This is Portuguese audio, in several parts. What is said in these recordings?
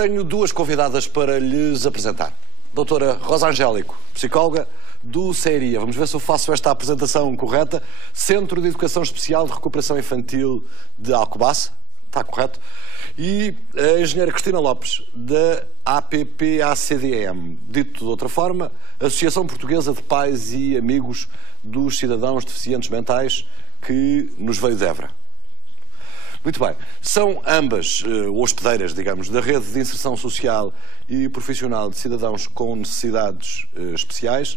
tenho duas convidadas para lhes apresentar. Doutora Rosa Angélico, psicóloga do CEIRIA. Vamos ver se eu faço esta apresentação correta. Centro de Educação Especial de Recuperação Infantil de Alcobaça. Está correto? E a engenheira Cristina Lopes, da APPACDM. Dito de outra forma, Associação Portuguesa de Pais e Amigos dos Cidadãos Deficientes Mentais, que nos veio de Évora. Muito bem. São ambas hospedeiras, digamos, da Rede de Inserção Social e Profissional de Cidadãos com Necessidades Especiais,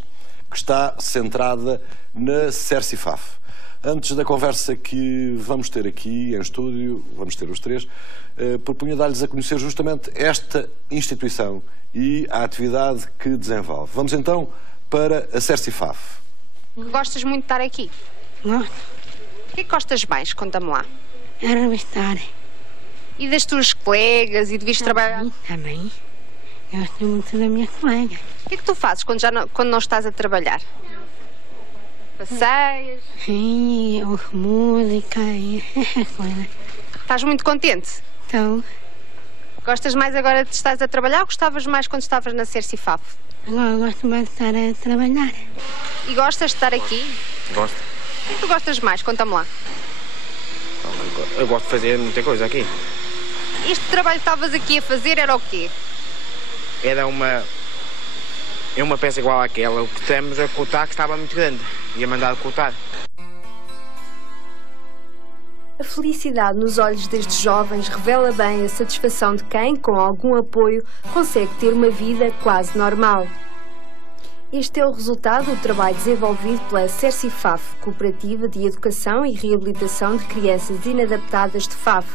que está centrada na CERCIFAF. Antes da conversa que vamos ter aqui em estúdio, vamos ter os três, propunha dar-lhes a conhecer justamente esta instituição e a atividade que desenvolve. Vamos então para a CERCIFAF. Gostas muito de estar aqui? Gosto. O que é que gostas mais? Conta-me lá. É revistar. E das tuas colegas e de vires trabalhar? Também. Gosto muito da minha colega. O que é que tu fazes quando não estás a trabalhar? Passeias? Sim, ouço música e essas coisas. Estás muito contente? Então, Gostas mais agora de estares a trabalhar ou gostavas mais quando estavas na CERCIFAF? agora gosto mais de estar a trabalhar. E gostas de estar aqui? Gosto. O que é que tu gostas mais? Conta-me lá. Eu gosto de fazer muita coisa aqui. Este trabalho que estavas aqui a fazer era o quê? Era uma peça igual àquela. O que temos a cortar que estava muito grande. Ia mandar cortar. A felicidade nos olhos destes jovens revela bem a satisfação de quem, com algum apoio, consegue ter uma vida quase normal. Este é o resultado do trabalho desenvolvido pela CERCIFAF, Cooperativa de Educação e Reabilitação de Crianças Inadaptadas de FAF,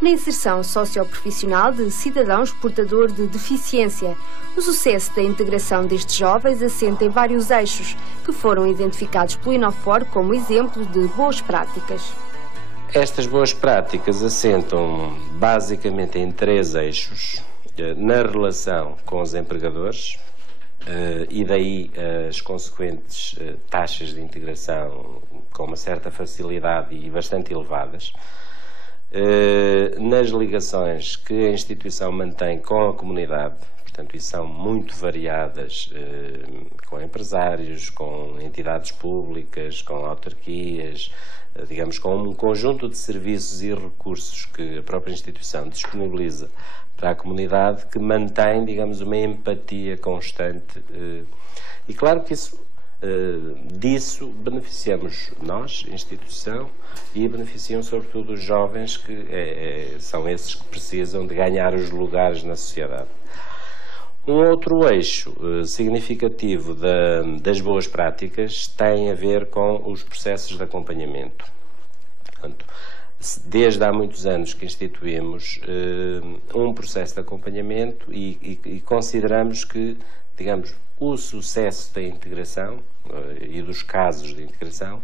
na inserção socioprofissional de cidadãos portadores de deficiência. O sucesso da integração destes jovens assenta em vários eixos, que foram identificados pelo INOFOR como exemplos de boas práticas. Estas boas práticas assentam basicamente em três eixos: na relação com os empregadores, e daí as consequentes taxas de integração com uma certa facilidade e bastante elevadas, nas ligações que a instituição mantém com a comunidade, portanto, e são muito variadas, com empresários, com entidades públicas, com autarquias, digamos, com um conjunto de serviços e recursos que a própria instituição disponibiliza para a comunidade, que mantém, digamos, uma empatia constante. E claro que disso beneficiamos nós, instituição, e beneficiam sobretudo os jovens, que são esses que precisam de ganhar os lugares na sociedade. Um outro eixo significativo das boas práticas tem a ver com os processos de acompanhamento. Portanto, desde há muitos anos que instituímos um processo de acompanhamento e consideramos que, digamos, o sucesso da integração e dos casos de integração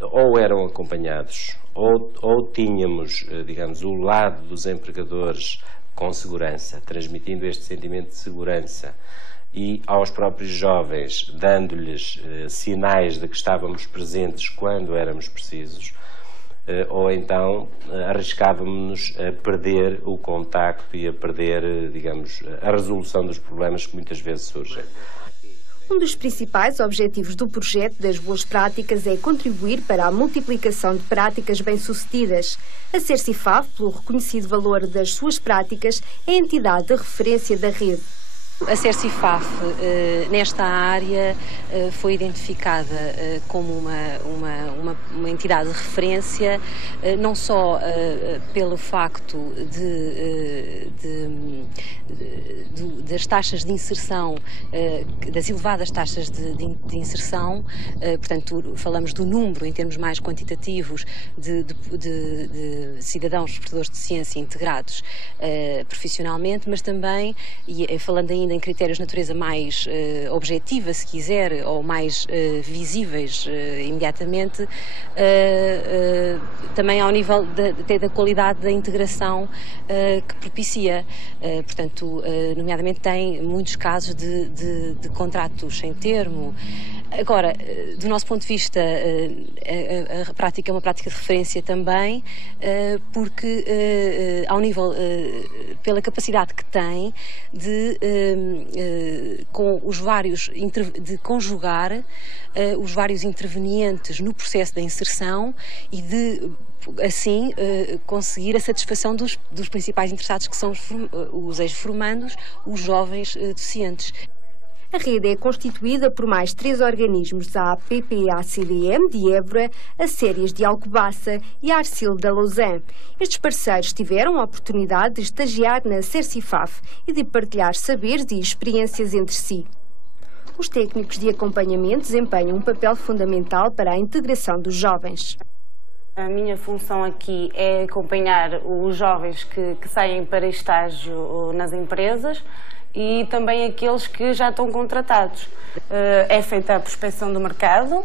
ou eram acompanhados ou tínhamos, digamos, o lado dos empregadores com segurança, transmitindo este sentimento de segurança, e aos próprios jovens dando-lhes sinais de que estávamos presentes quando éramos precisos, ou então arriscávamos-nos a perder o contacto e a perder, digamos, a resolução dos problemas que muitas vezes surgem. Um dos principais objetivos do projeto das boas práticas é contribuir para a multiplicação de práticas bem-sucedidas. A CERCIFAF, pelo reconhecido valor das suas práticas, é a entidade de referência da rede. A CERCIFAF, nesta área, foi identificada como uma entidade de referência, não só pelo facto das taxas de inserção, das elevadas taxas de inserção, portanto, falamos do número, em termos mais quantitativos, de cidadãos portadores de deficiência integrados profissionalmente, mas também, e falando ainda em critérios de natureza mais objetiva, se quiser, ou mais visíveis imediatamente, também ao nível da qualidade da integração que propicia. Portanto, nomeadamente tem muitos casos de contratos sem termo. Agora, do nosso ponto de vista, a prática é uma prática de referência também, porque ao nível, pela capacidade que tem com os vários, de conjugar os vários intervenientes no processo da inserção e de assim conseguir a satisfação dos principais interessados, que são os ex-formandos, os jovens docentes. A rede é constituída por mais 3 organismos, a PPA-CDM de Évora, a Sérias de Alcobaça e a Arcil da Lausanne. Estes parceiros tiveram a oportunidade de estagiar na Cercifaf e de partilhar saberes e experiências entre si. Os técnicos de acompanhamento desempenham um papel fundamental para a integração dos jovens. A minha função aqui é acompanhar os jovens que saem para estágio nas empresas e também aqueles que já estão contratados. É feita a prospecção do mercado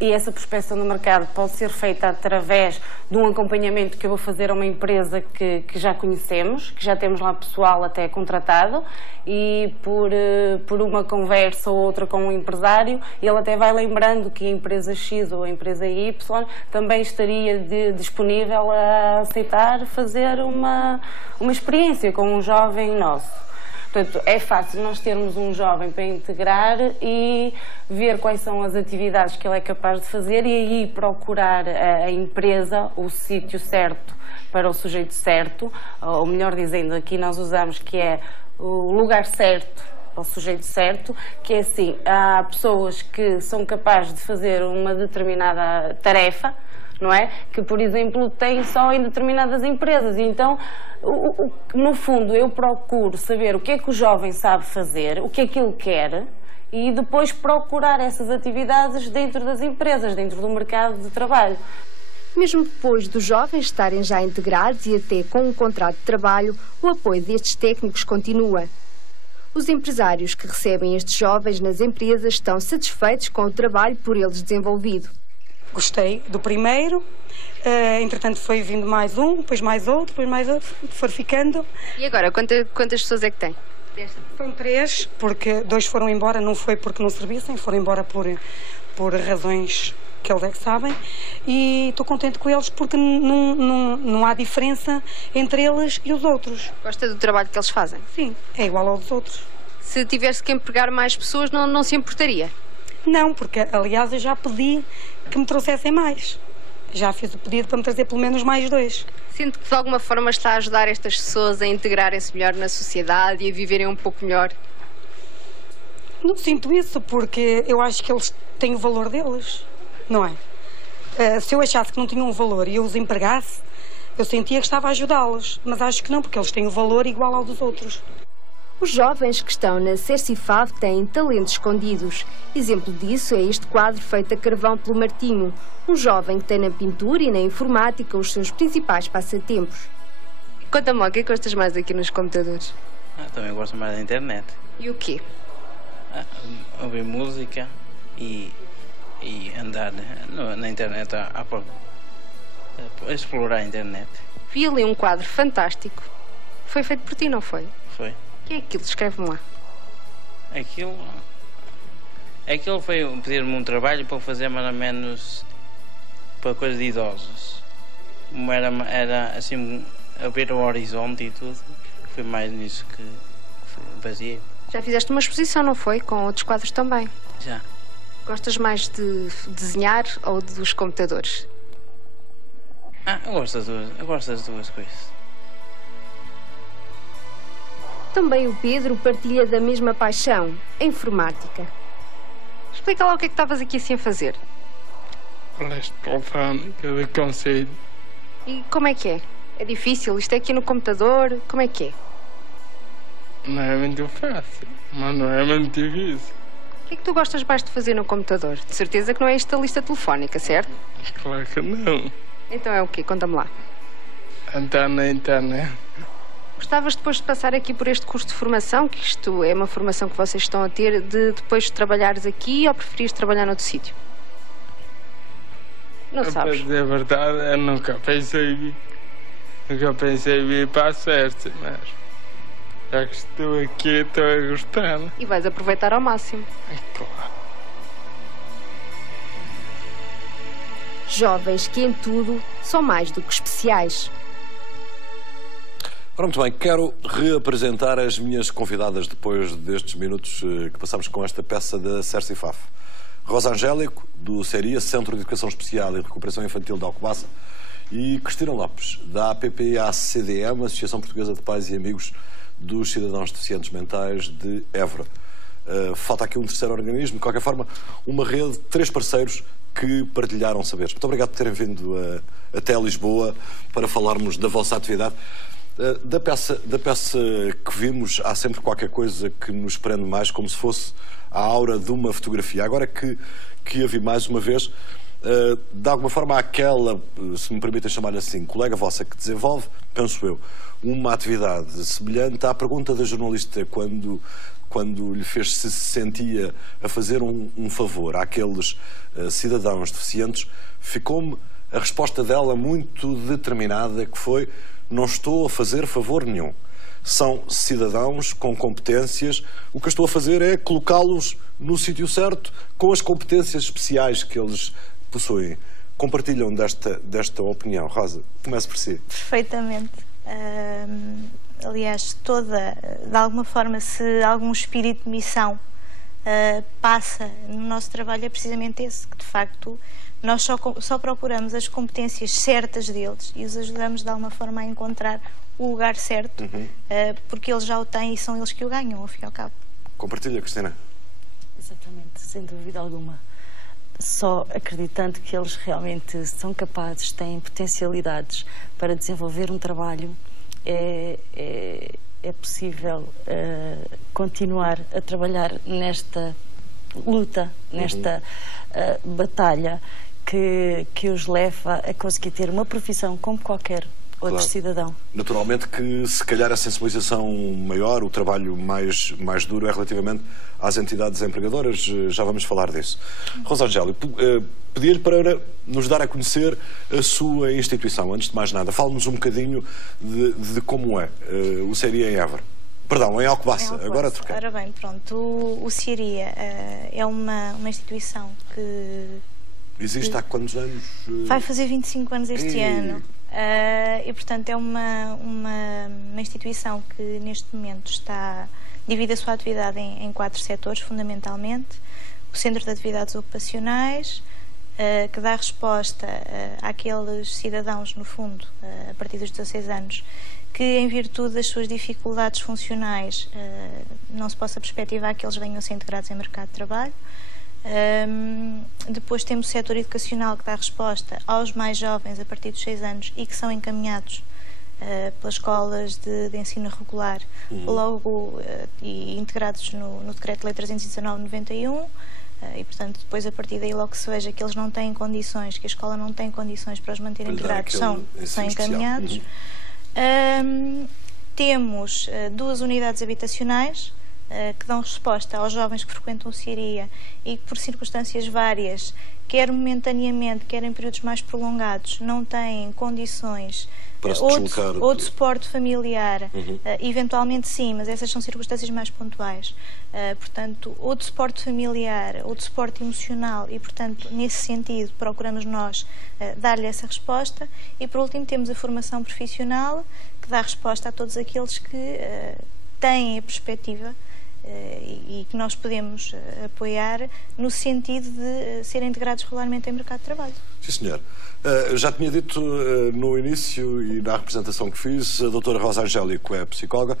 e essa prospecção do mercado pode ser feita através de um acompanhamento que eu vou fazer a uma empresa que já conhecemos, que já temos lá pessoal até contratado, e por uma conversa ou outra com um empresário, ele até vai lembrando que a empresa X ou a empresa Y também estaria disponível a aceitar fazer uma experiência com um jovem nosso. Portanto, é fácil nós termos um jovem para integrar e ver quais são as atividades que ele é capaz de fazer e aí procurar a empresa, o sítio certo para o sujeito certo, ou melhor dizendo, aqui nós usamos que é o lugar certo para o sujeito certo, que é assim, há pessoas que são capazes de fazer uma determinada tarefa, não é? Que, por exemplo, tem só em determinadas empresas. Então, no fundo, eu procuro saber o que é que o jovem sabe fazer, o que é que ele quer, e depois procurar essas atividades dentro das empresas, dentro do mercado de trabalho. Mesmo depois dos jovens estarem já integrados e até com um contrato de trabalho, o apoio destes técnicos continua. Os empresários que recebem estes jovens nas empresas estão satisfeitos com o trabalho por eles desenvolvido. Gostei do primeiro, entretanto foi vindo mais um, depois mais outro, foi ficando. E agora, quantas pessoas é que tem? Foram 3, porque 2 foram embora, não foi porque não servissem, foram embora por razões que eles é que sabem, e estou contente com eles porque não há diferença entre eles e os outros. Gosta do trabalho que eles fazem? Sim, é igual ao dos outros. Se tivesse que empregar mais pessoas, não se importaria? Não, porque aliás eu já pedi que me trouxessem mais. Já fiz o pedido para me trazer pelo menos mais 2. Sente que de alguma forma está a ajudar estas pessoas a integrarem-se melhor na sociedade e a viverem um pouco melhor? Não sinto isso, porque eu acho que eles têm o valor deles, não é? Se eu achasse que não tinham um valor e eu os empregasse, eu sentia que estava a ajudá-los, mas acho que não, porque eles têm o valor igual ao dos outros. Os jovens que estão na Cercifaf têm talentos escondidos. Exemplo disso é este quadro feito a carvão pelo Martinho, um jovem que tem na pintura e na informática os seus principais passatempos. Conta-me lá, o que é que gostas mais aqui nos computadores? Também gosto mais da internet. E o quê? Ouvir música e andar na internet a explorar a internet. Vi ali um quadro fantástico. Foi feito por ti, não foi? Foi. O que é aquilo? Escreve-me lá. Aquilo foi pedir-me um trabalho para fazer mais ou menos para coisas de idosos. Era assim, a ver o horizonte e tudo. Foi mais nisso que fazia. Já fizeste uma exposição, não foi? Com outros quadros também? Já. Gostas mais de desenhar ou dos computadores? Eu gosto das duas coisas. Também o Pedro partilha da mesma paixão, a informática. Explica lá o que é que estavas aqui assim a fazer. Leste telefónica de conselho. E como é que é? É difícil? Isto é aqui no computador? Como é que é? Não é muito fácil, mas não é muito difícil. O que é que tu gostas mais de fazer no computador? De certeza que não é esta lista telefónica, certo? Claro que não. Então é o quê? Conta-me lá. Entrar na internet. Gostavas depois de passar aqui por este curso de formação, que isto é uma formação que vocês estão a ter, de depois de trabalhares aqui, ou preferires trabalhar noutro sítio? Não sabes? Para dizer a verdade, eu nunca pensei em vir para a SERSE, mas já que estou aqui, estou a gostar. E vais aproveitar ao máximo. É claro. Jovens que em tudo são mais do que especiais. Ora, muito bem, quero reapresentar as minhas convidadas depois destes minutos que passamos com esta peça da SERSE IFAF. Rosa Angélico, do CERIA, Centro de Educação Especial e Recuperação Infantil de Alcobaça, e Cristina Lopes, da APP-ACDM, Associação Portuguesa de Pais e Amigos dos Cidadãos Deficientes Mentais de Évora. Falta aqui um terceiro organismo, de qualquer forma, uma rede de 3 parceiros que partilharam saberes. Muito obrigado por terem vindo até Lisboa para falarmos da vossa atividade. Da peça que vimos, há sempre qualquer coisa que nos prende mais, como se fosse a aura de uma fotografia. Agora que a vi mais uma vez, de alguma forma aquela, se me permitem chamar assim, colega vossa que desenvolve, penso eu, uma atividade semelhante à pergunta da jornalista quando lhe fez se sentia a fazer um favor àqueles cidadãos deficientes, ficou-me a resposta dela muito determinada, que foi: não estou a fazer favor nenhum. São cidadãos com competências. O que eu estou a fazer é colocá-los no sítio certo com as competências especiais que eles possuem. Compartilham desta opinião? Rosa, comece por si. Perfeitamente. Aliás, de alguma forma, se algum espírito de missão passa no nosso trabalho, é precisamente esse, que de facto nós só procuramos as competências certas deles e os ajudamos de alguma forma a encontrar o lugar certo, porque eles já o têm e são eles que o ganham, ao fim e ao cabo. Compartilha, Cristina. Exatamente, sem dúvida alguma. Só acreditando que eles realmente são capazes, têm potencialidades para desenvolver um trabalho, é possível continuar a trabalhar nesta luta, nesta batalha que os leva a conseguir ter uma profissão como qualquer outro cidadão. Naturalmente que, se calhar, a sensibilização maior, o trabalho mais duro é relativamente às entidades empregadoras. Já vamos falar disso. Rosa Angélico, pedi-lhe para nos dar a conhecer a sua instituição. Antes de mais nada, fale-nos um bocadinho de como é o CERIA em Évora. Perdão, em Alcobaça. Agora trocar. Ora bem, pronto, o CERIA é uma instituição que... Existe há quantos anos? Vai fazer 25 anos este ano. E, portanto, é uma instituição que, neste momento, divide a sua atividade em 4 setores, fundamentalmente. O Centro de Atividades Ocupacionais, que dá resposta àqueles cidadãos, no fundo, a partir dos 16 anos, que, em virtude das suas dificuldades funcionais, não se possa perspectivar que eles venham a ser integrados em mercado de trabalho. Depois temos o setor educacional, que dá resposta aos mais jovens a partir dos 6 anos e que são encaminhados pelas escolas de ensino regular, logo e integrados no Decreto-Lei 319/91, e portanto depois a partir daí logo se veja que eles não têm condições, que a escola não tem condições para os manter integrados, são encaminhados. Temos 2 unidades habitacionais que dão resposta aos jovens que frequentam o CERIA e que, por circunstâncias várias, quer momentaneamente, quer em períodos mais prolongados, não têm condições ou de suporte familiar, eventualmente sim, mas essas são circunstâncias mais pontuais, portanto, ou de suporte familiar, ou de suporte emocional, e, portanto, nesse sentido, procuramos nós dar-lhe essa resposta. E, por último, temos a formação profissional, que dá resposta a todos aqueles que têm a perspectiva e que nós podemos apoiar no sentido de serem integrados regularmente em mercado de trabalho. Sim, senhor. Já tinha dito no início e na representação que fiz, a doutora Rosa Angélico é psicóloga.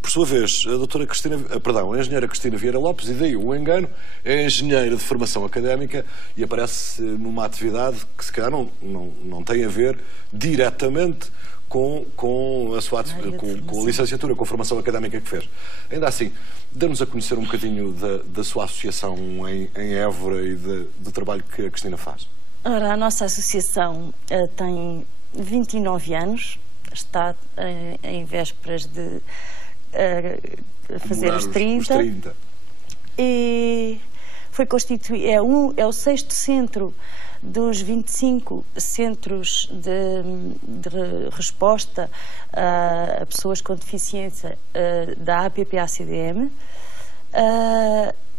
Por sua vez, a engenheira Cristina Vieira Lopes, e daí o engano, é engenheira de formação académica e aparece numa atividade que se calhar não tem a ver diretamente com a licenciatura, com a formação académica que fez. Ainda assim, dê-nos a conhecer um bocadinho da sua associação em Évora e do trabalho que a Cristina faz. Ora, a nossa associação tem 29 anos, está em vésperas de fazer os 30. E foi constituído, é o 6º centro dos 25 centros de resposta a pessoas com deficiência da APP-ACDM.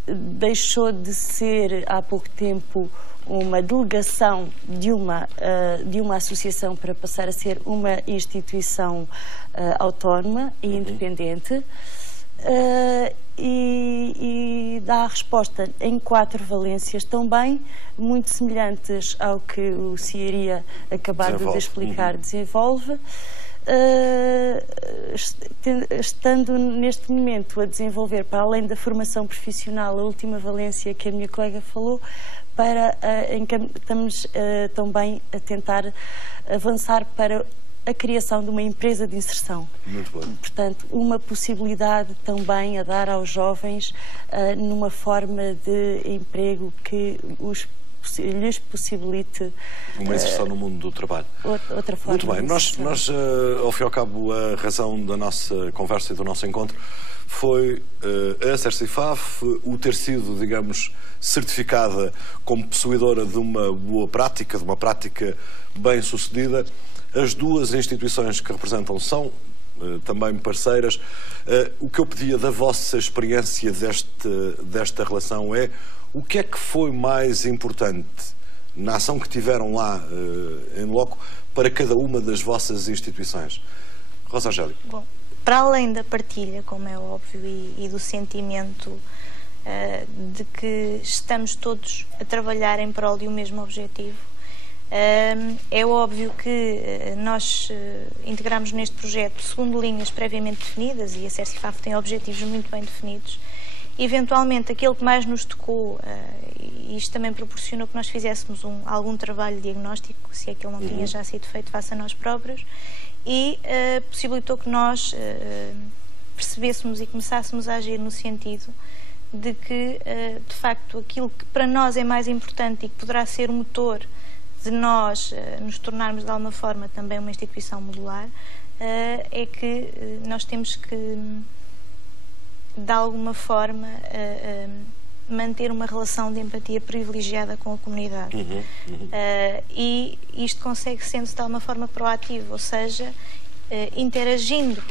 Deixou de ser há pouco tempo uma delegação de uma associação para passar a ser uma instituição autónoma e independente. E dá a resposta em 4 valências também muito semelhantes ao que o Ciaria acabado de explicar desenvolve, estando neste momento a desenvolver, para além da formação profissional, a última valência que a minha colega falou, estamos também a tentar avançar para a criação de uma empresa de inserção. Muito bom. Portanto, uma possibilidade também a dar aos jovens numa forma de emprego que lhes possibilite uma inserção no mundo do trabalho. Outra forma. Muito bem. Nós, ao fim e ao cabo, a razão da nossa conversa e do nosso encontro foi a CERCIFAF, o ter sido, digamos, certificada como possuidora de uma boa prática, de uma prática bem-sucedida. As 2 instituições que representam são também parceiras. O que eu pedia da vossa experiência desta relação é o que é que foi mais importante na ação que tiveram lá em loco para cada uma das vossas instituições. Rosa Angélica. Bom, para além da partilha, como é óbvio, e do sentimento de que estamos todos a trabalhar em prol de um mesmo objetivo, é óbvio que nós integramos neste projeto segundo linhas previamente definidas, e a CERCIFAF tem objetivos muito bem definidos. Eventualmente, aquele que mais nos tocou, e isto também proporcionou que nós fizéssemos algum trabalho de diagnóstico, se é que ele não tinha já sido feito face a nós próprios, e possibilitou que nós percebêssemos e começássemos a agir no sentido de que, de facto, aquilo que para nós é mais importante e que poderá ser o motor de nós nos tornarmos de alguma forma também uma instituição modular, é que nós temos que, de alguma forma, manter uma relação de empatia privilegiada com a comunidade. E isto consegue sendo-se de alguma forma proativo, ou seja, interagindo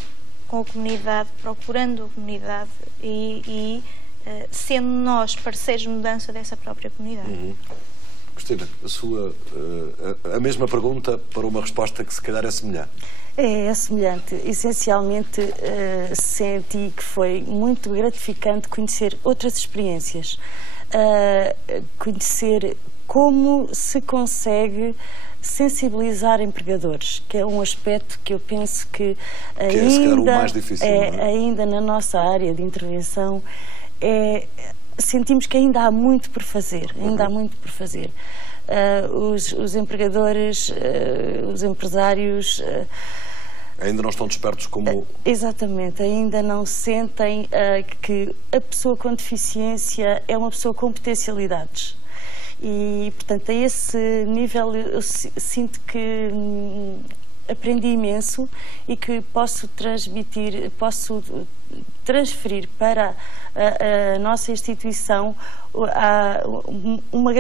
com a comunidade, procurando a comunidade e sendo nós parceiros de mudança dessa própria comunidade. Cristina, a mesma pergunta para uma resposta que se calhar é semelhante. É semelhante. Essencialmente, senti que foi muito gratificante conhecer outras experiências, conhecer como se consegue sensibilizar empregadores, que é um aspecto que eu penso que ainda, é se calhar o mais difícil, ainda na nossa área de intervenção, sentimos que ainda há muito por fazer, os empregadores, os empresários ainda não estão despertos como... Exatamente, ainda não sentem que a pessoa com deficiência é uma pessoa com potencialidades. E, portanto, a esse nível eu sinto que aprendi imenso e que posso transferir para a nossa instituição uma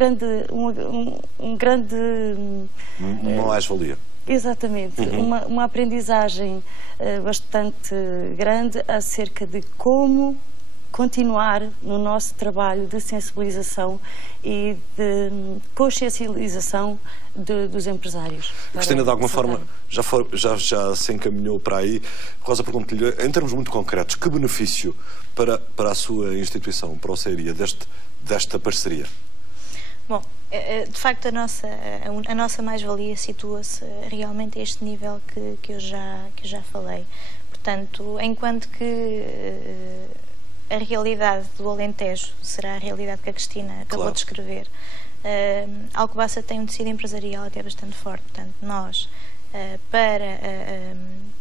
mais-valia. Exatamente, uma aprendizagem bastante grande acerca de como continuar no nosso trabalho de sensibilização e de consciencialização dos empresários. Cristina, de alguma forma, já se encaminhou para aí. Rosa, pergunto-lhe, em termos muito concretos, que benefício para a sua instituição, para o CERIA, desta parceria? Bom, de facto a nossa mais-valia situa-se realmente a este nível que eu já falei. Portanto, enquanto que a realidade do Alentejo será a realidade que a Cristina acabou de descrever, Alcobaça tem um tecido empresarial até bastante forte. Portanto, nós, para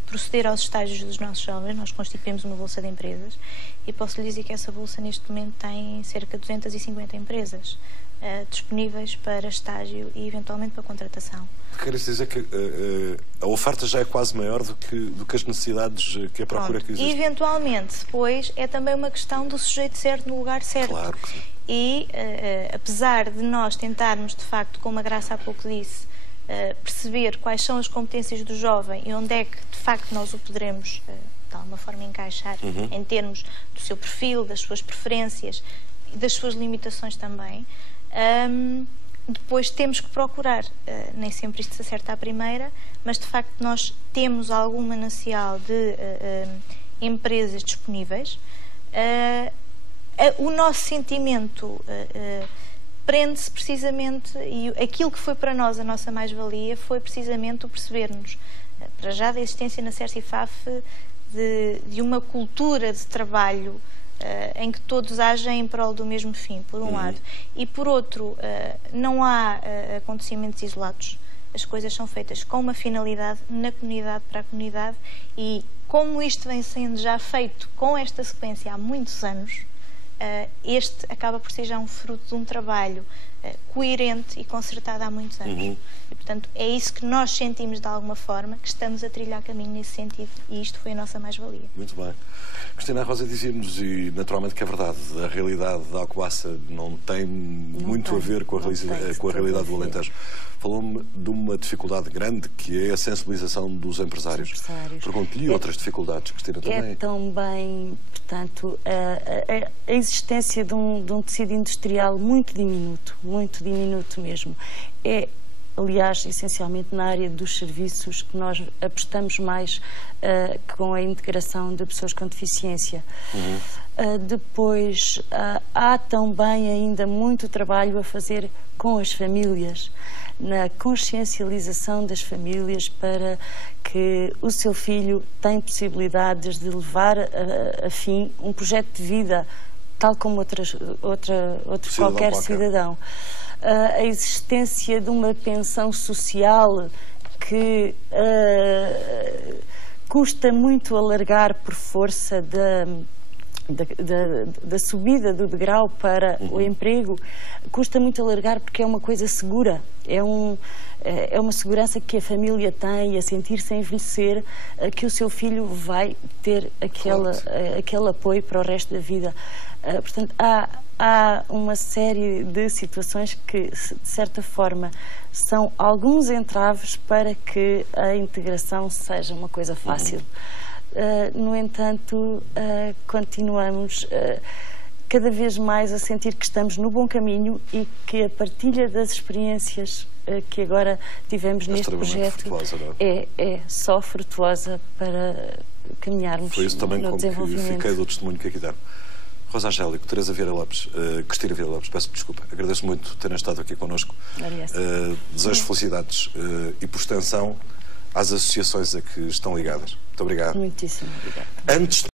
proceder aos estágios dos nossos jovens, nós constituímos uma bolsa de empresas e posso lhe dizer que essa bolsa neste momento tem cerca de 250 empresas. disponíveis para estágio e eventualmente para contratação. Quer dizer que a oferta já é quase maior do que as necessidades que a procura que existe. E eventualmente depois é também uma questão do sujeito certo no lugar certo. Claro que sim. E apesar de nós tentarmos, de facto, como a Graça há pouco disse, perceber quais são as competências do jovem e onde é que, de facto, nós o poderemos, de alguma forma, encaixar em termos do seu perfil, das suas preferências e das suas limitações também, depois temos que procurar. Nem sempre isto se acerta à primeira, mas, de facto, nós temos algum manancial de empresas disponíveis. O nosso sentimento prende-se precisamente, e aquilo que foi para nós a nossa mais-valia foi precisamente o percebermos, para já da existência na CERCIFAF de uma cultura de trabalho em que todos agem em prol do mesmo fim, por um lado, e por outro, não há acontecimentos isolados. As coisas são feitas com uma finalidade, na comunidade, para a comunidade, e como isto vem sendo já feito com esta sequência há muitos anos, este acaba por ser já um fruto de um trabalho coerente e concertado há muitos anos. E, portanto, é isso que nós sentimos de alguma forma, que estamos a trilhar caminho nesse sentido, e isto foi a nossa mais-valia. Muito bem. Cristina Rosa dizia-nos, e naturalmente que é verdade, a realidade da Alcobaça não tem muito a ver com a realidade do Alentejo. Falou-me de uma dificuldade grande, que é a sensibilização dos empresários. Pergunto-lhe outras dificuldades, Cristina, também. É também, portanto, a existência de um tecido industrial muito diminuto mesmo. É, aliás, essencialmente na área dos serviços que nós apostamos mais com a integração de pessoas com deficiência. Depois, há também ainda muito trabalho a fazer com as famílias, na consciencialização das famílias para que o seu filho tem possibilidades de levar a fim um projeto de vida, tal como outro qualquer cidadão. A existência de uma pensão social que custa muito alargar por força da subida do degrau para o emprego, custa muito alargar porque é uma coisa segura, é uma segurança que a família tem, a sentir-se a envelhecer, que o seu filho vai ter aquele apoio para o resto da vida. Portanto, há uma série de situações que, de certa forma, são alguns entraves para que a integração seja uma coisa fácil. No entanto, continuamos cada vez mais a sentir que estamos no bom caminho e que a partilha das experiências que agora tivemos neste projeto é só frutuosa para caminharmos no desenvolvimento. Foi isso também como que fiquei do testemunho que aqui deram. Rosa Angélico, Teresa Vieira Lopes, Cristina Vieira Lopes, peço desculpa, agradeço muito terem estado aqui connosco. Desejo felicidades e, por extensão, às associações a que estão ligadas. Muito obrigado. Muitíssimo obrigado.